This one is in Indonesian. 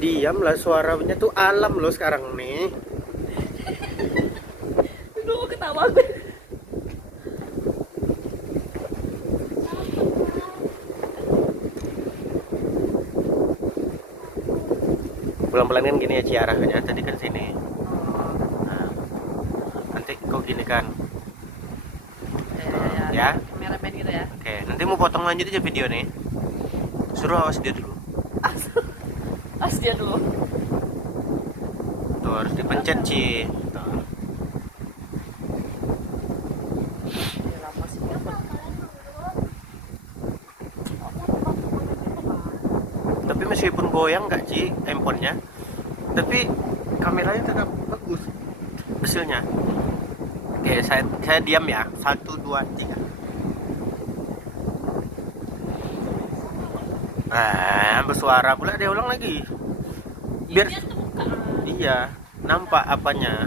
Diamlah, suaranya tuh alam loh sekarang nih. Lu ketawa gue. Pelan-pelan kan gini ya Ci arahnya. Tadi kan sini. Nah, nanti kok gini kan. Ya. Kameramen gitu ya. Oke, nanti mau potong lanjut aja video nih. Suruh awas dia dulu. As dia dulu. Tuh harus dipencet Ci. Tuh. Ya lama sih. Tapi meskipun goyang nggak Ci handphonenya, tapi kameranya tetap bagus hasilnya. Oke, saya diam ya. 1, 2, 3. Bersuara pula dia ulang lagi. Biar Dia kebuka. iya nampak apanya.